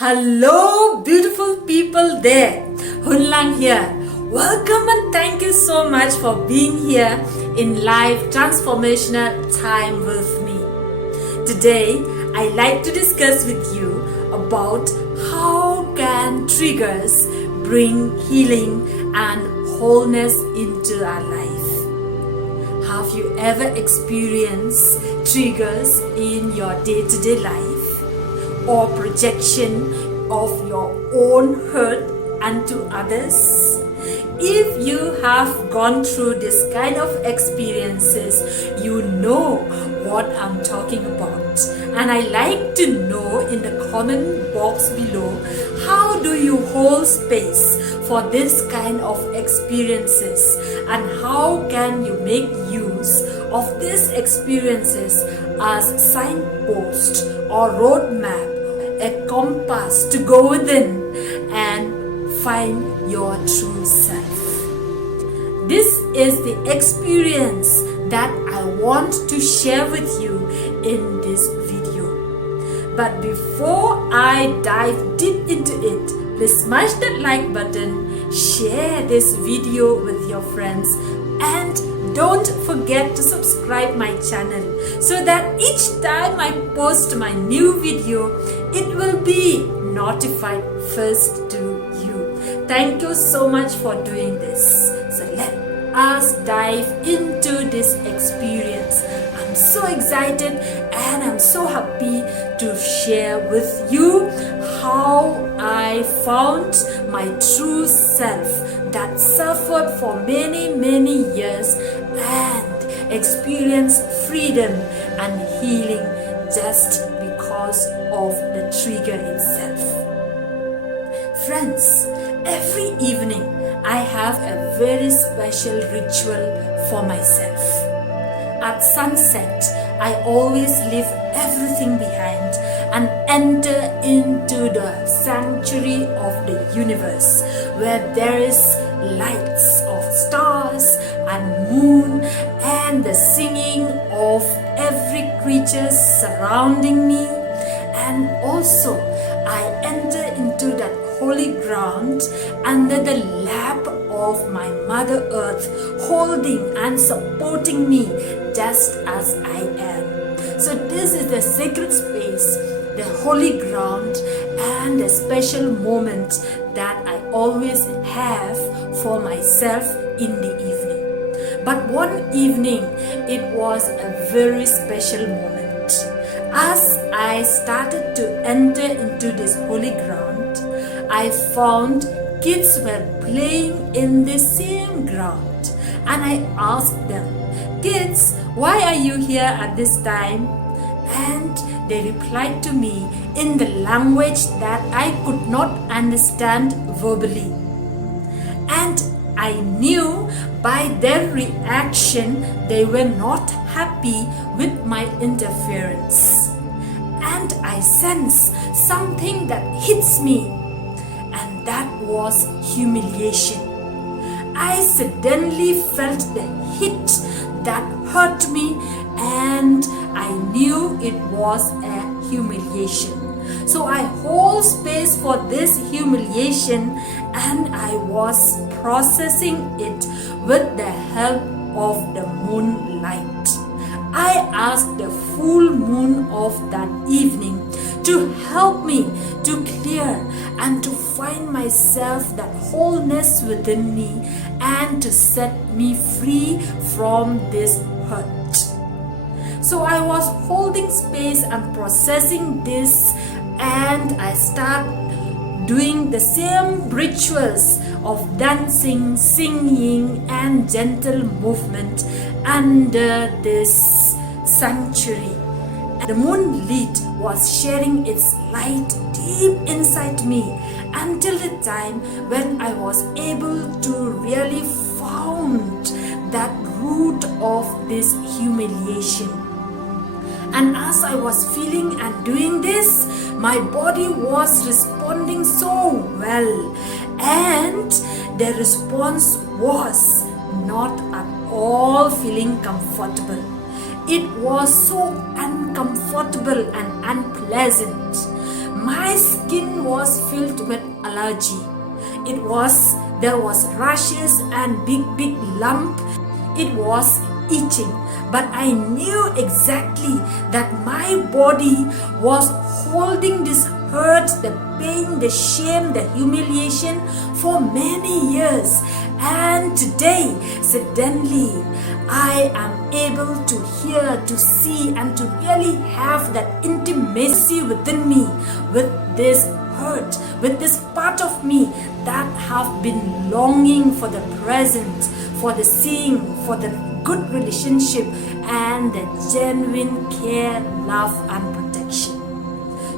Hello beautiful people there, Hunlang here. Welcome and thank you so much for being here in live transformational time with me. Today I like to discuss with you about how can triggers bring healing and wholeness into our life. Have you ever experienced triggers in your day-to-day life? Or projection of your own hurt unto others? If you have gone through this kind of experiences, you know what I'm talking about. And I like to know in the comment box below, how do you hold space for this kind of experiences, and how can you make use of these experiences as signpost or roadmap, a compass to go within and find your true self. This is the experience that I want to share with you in this video. But before I dive deep into it, please smash that like button, share this video with your friends, and don't forget to subscribe my channel so that each time I post my new video, it will be notified first to you. Thank you so much for doing this. So let us dive into this experience. I'm so excited and I'm so happy to share with you how I found my true self that suffered for many years and experienced freedom and healing just because of the trigger itself. Friends, every evening I have a very special ritual for myself. At sunset, I always leave everything behind and enter into the sanctuary of the universe, where there is lights of stars and moon and the singing of every creature surrounding me. And also I enter into that holy ground under the lap of my Mother Earth, holding and supporting me just as I am. So this is the sacred space, the holy ground, and a special moment that I always have for myself in the evening. But one evening, it was a very special moment. As I started to enter into this holy ground, I found kids were playing in the same ground, and I asked them, "Kids, why are you here at this time?" And they replied to me in the language that I could not understand verbally. And I knew by their reaction they were not happy with my interference. And I sensed something that hits me, and that was humiliation. I suddenly felt the hit that hurt me, and I knew it was a humiliation. So I hold space for this humiliation, and I was processing it with the help of the moonlight. I asked the full moon of that evening to help me to clear and to find myself, that wholeness within me, and to set me free from this hurt. So I was holding space and processing this, and I start doing the same rituals of dancing, singing, and gentle movement under this sanctuary. The moonlight was sharing its light deep inside me until the time when I was able to really found that root of this humiliation. And as I was feeling and doing this, my body was responding so well, and the response was not at all feeling comfortable. It was so uncomfortable and unpleasant. My skin was filled with allergy. There was rashes and big lump. It was itching, but I knew exactly that my body was holding this hurt, the pain, the shame, the humiliation for many years. And today, suddenly, I am able to hear, to see, and to really have that intimacy within me with this hurt, with this part of me that have been longing for the present, for the seeing, for the good relationship and the genuine care, love and protection.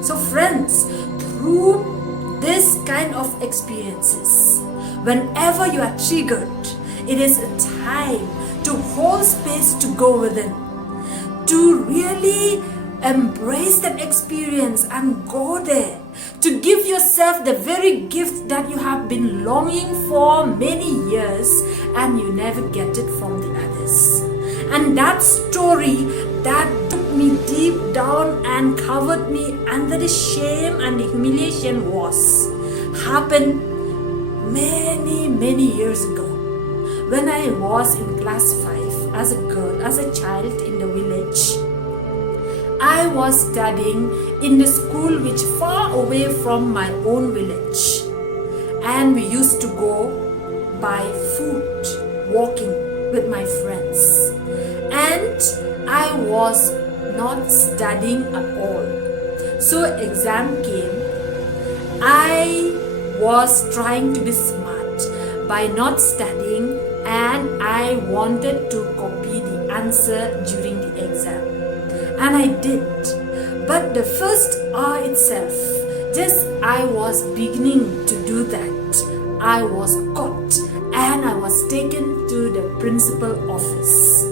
So friends, through this kind of experiences, whenever you are triggered, it is a time to hold space to go within, to really embrace that experience and go there, to give yourself the very gift that you have been longing for many years and you never get it from the others. And that story that took me deep down and covered me under the shame and the humiliation happened many years ago, when I was in class 5 as a girl, as a child in the village. I was studying in the school which far away from my own village, and we used to go buy food, walking with my friends, and I was not studying at all. So exam came. I was trying to be smart by not studying, and I wanted to copy the answer during the exam. And I did. But the first hour itself, just I was beginning to do that, I was caught and I was taken to the principal office.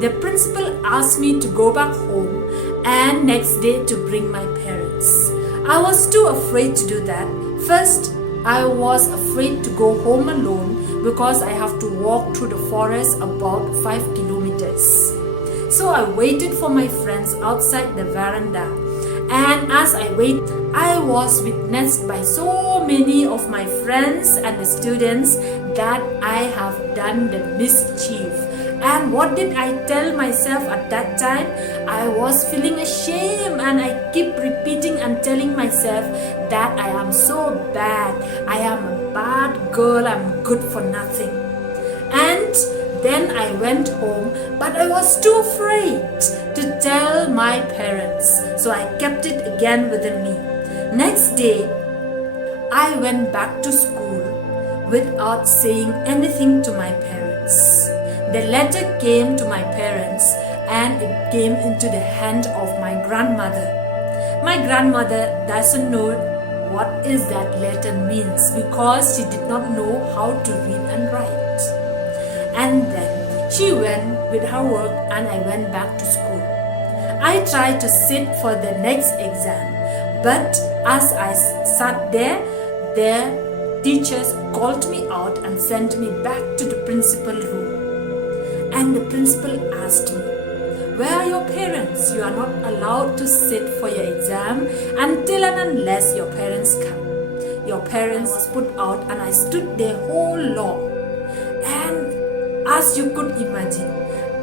The principal asked me to go back home and next day to bring my parents. I was too afraid to do that. First, I was afraid to go home alone because I have to walk through the forest about 5 kilometers. So I waited for my friends outside the veranda, and as I waited, I was witnessed by so many of my friends and the students that I have done the mischief. And what did I tell myself at that time? I was feeling ashamed, and I keep repeating and telling myself that I am so bad, I am a bad girl, I'm good for nothing. And then I went home, but I was too afraid to tell my parents. So I kept it again within me. Next day, I went back to school without saying anything to my parents. The letter came to my parents and it came into the hand of my grandmother. My grandmother doesn't know what is that letter means because she did not know how to read and write. And then she went with her work and I went back to school. I tried to sit for the next exam, but as I sat there, the teachers called me out and sent me back to the principal room. And the principal asked me, "Where are your parents? You are not allowed to sit for your exam until and unless your parents come." Your parents was put out and I stood there whole long. And as you could imagine,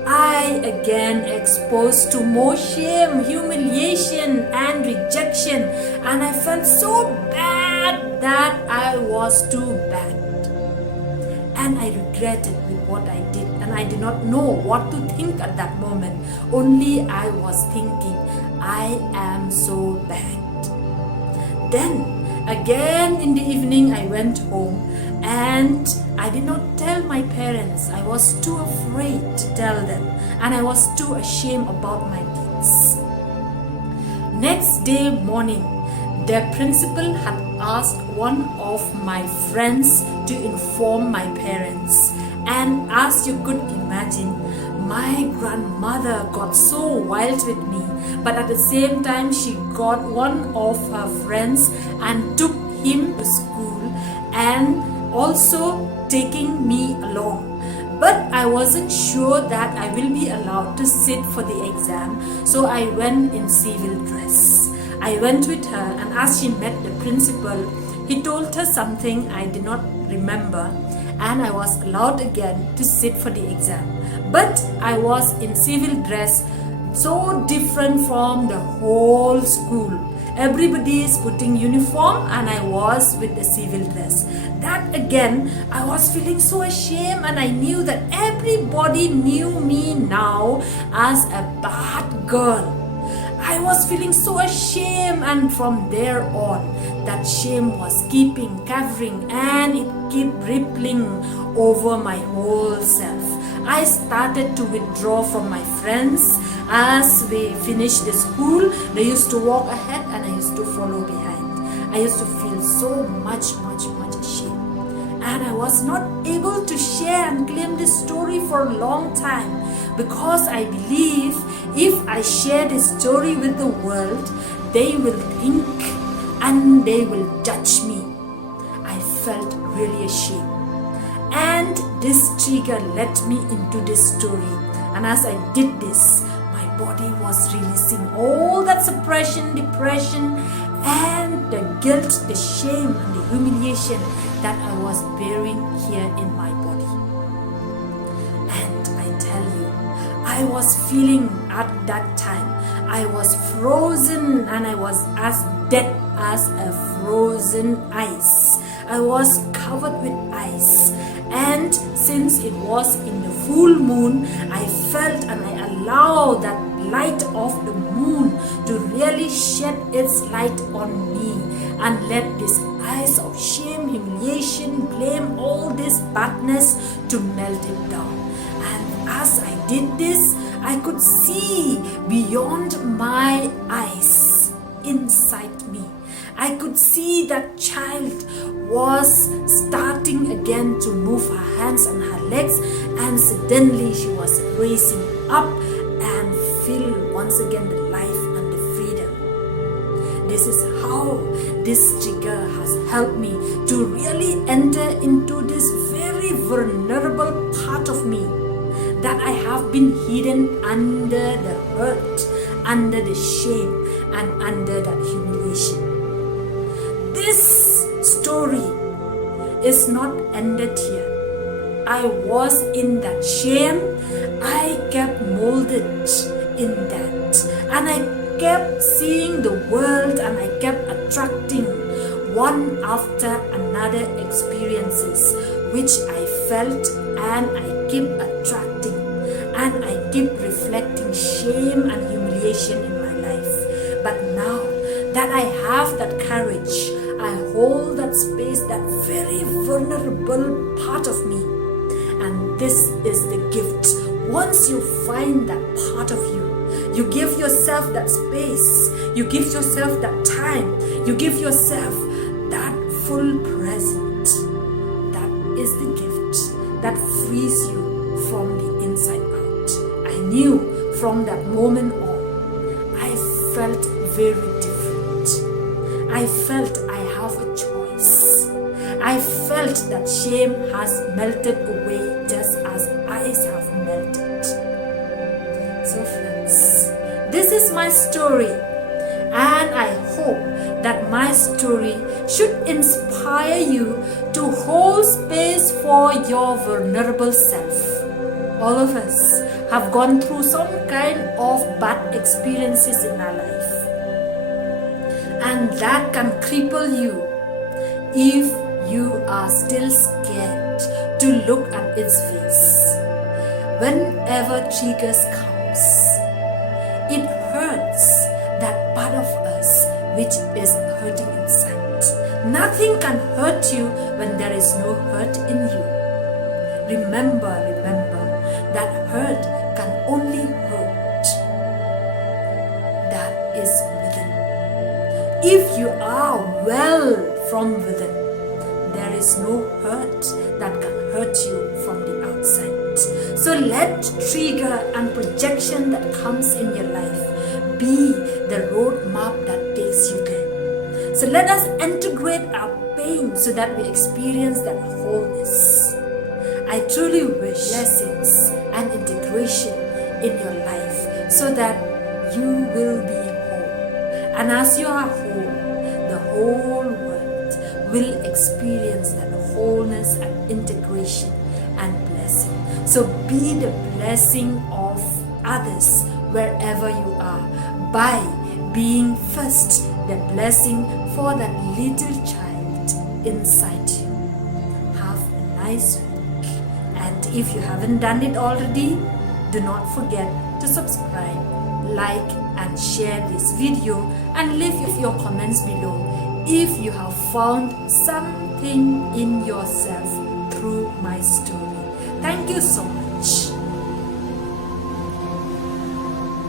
I again exposed to more shame, humiliation and rejection, and I felt so bad that I was too bad. And I regretted with what I did, and I did not know what to think at that moment. Only I was thinking, I am so bad. Then again in the evening I went home and I did not tell my parents. I was too afraid to tell them, and I was too ashamed about my deeds. Next day morning, the principal had asked one of my friends to inform my parents. And as you could imagine, my grandmother got so wild with me. But at the same time, she got one of her friends and took him to school and also taking me along. But I wasn't sure that I will be allowed to sit for the exam, so I went in civil dress. I went with her, and as she met the principal, he told her something I did not remember, and I was allowed again to sit for the exam. But I was in civil dress, so different from the whole school. Everybody is putting uniform and I was with the civil dress. That again, I was feeling so ashamed, and I knew that everybody knew me now as a bad girl. I was feeling so ashamed, and from there on, that shame was keeping covering, and it kept rippling over my whole self. I started to withdraw from my friends. As we finished the school, they used to walk ahead and I used to follow behind. I used to feel so much ashamed. And I was not able to share and claim this story for a long time, because I believe if I share this story with the world, they will think and they will judge me. I felt really ashamed. And this trigger led me into this story. And as I did this, my body was releasing all that suppression, depression, and the guilt, the shame, and the humiliation that I was bearing here in my body. And I tell you, I was feeling at that time, I was frozen, and I was as dead as a frozen ice. I was covered with ice. And since it was in the full moon, I felt and I allowed that light of the moon to really shed its light on me and let this ice of shame, humiliation, blame, all this badness to melt it down. And as I did this, I could see beyond my eyes inside me. I could see that child was starting again to move her hands and her legs, and suddenly she was raising up and feel once again the life and the freedom. This is how this trigger has helped me to really enter into this very vulnerable part of me that I have been hidden under the hurt, under the shame, and under that humiliation. This story is not ended here. I was in that shame. I kept molded in that. And I kept seeing the world, and I kept attracting one after another experiences which I felt, and I keep attracting, and I keep reflecting shame and humiliation in my life. But now that I have that courage, I hold that space, that very vulnerable part of me. And this is the gift. Once you find that part of you, you give yourself that space, you give yourself that time, you give yourself that full present. That is the gift that frees you from the inside out. I knew from that moment on, I felt very different. I felt I have a choice. I felt that shame has melted away just as ice have melted. So friends, this is my story, and I hope that my story should inspire you to hold space for your vulnerable self. All of us have gone through some kind of bad experiences in our life, and that can cripple you if you are still scared to look at its face. Whenever triggers comes, it hurts that part of us which is hurting inside. Nothing can hurt you when there is no hurt in you. Remember that hurt can only hurt that is within. If you are well from within, there is no hurt that can hurt you from the outside. So let trigger and projection that comes in your life be the roadmap that takes you there. So let us integrate our pain so that we experience that wholeness. I truly wish blessings and integration in your life so that you will be whole. And as you are whole, the whole world will experience that wholeness and integration and blessing. So be the blessing of others wherever you are by being first the blessing for that little child inside you. Have a nice week. And if you haven't done it already, do not forget to subscribe, like and share this video, and leave your comments below if you have found something in yourself through my story. Thank you so much.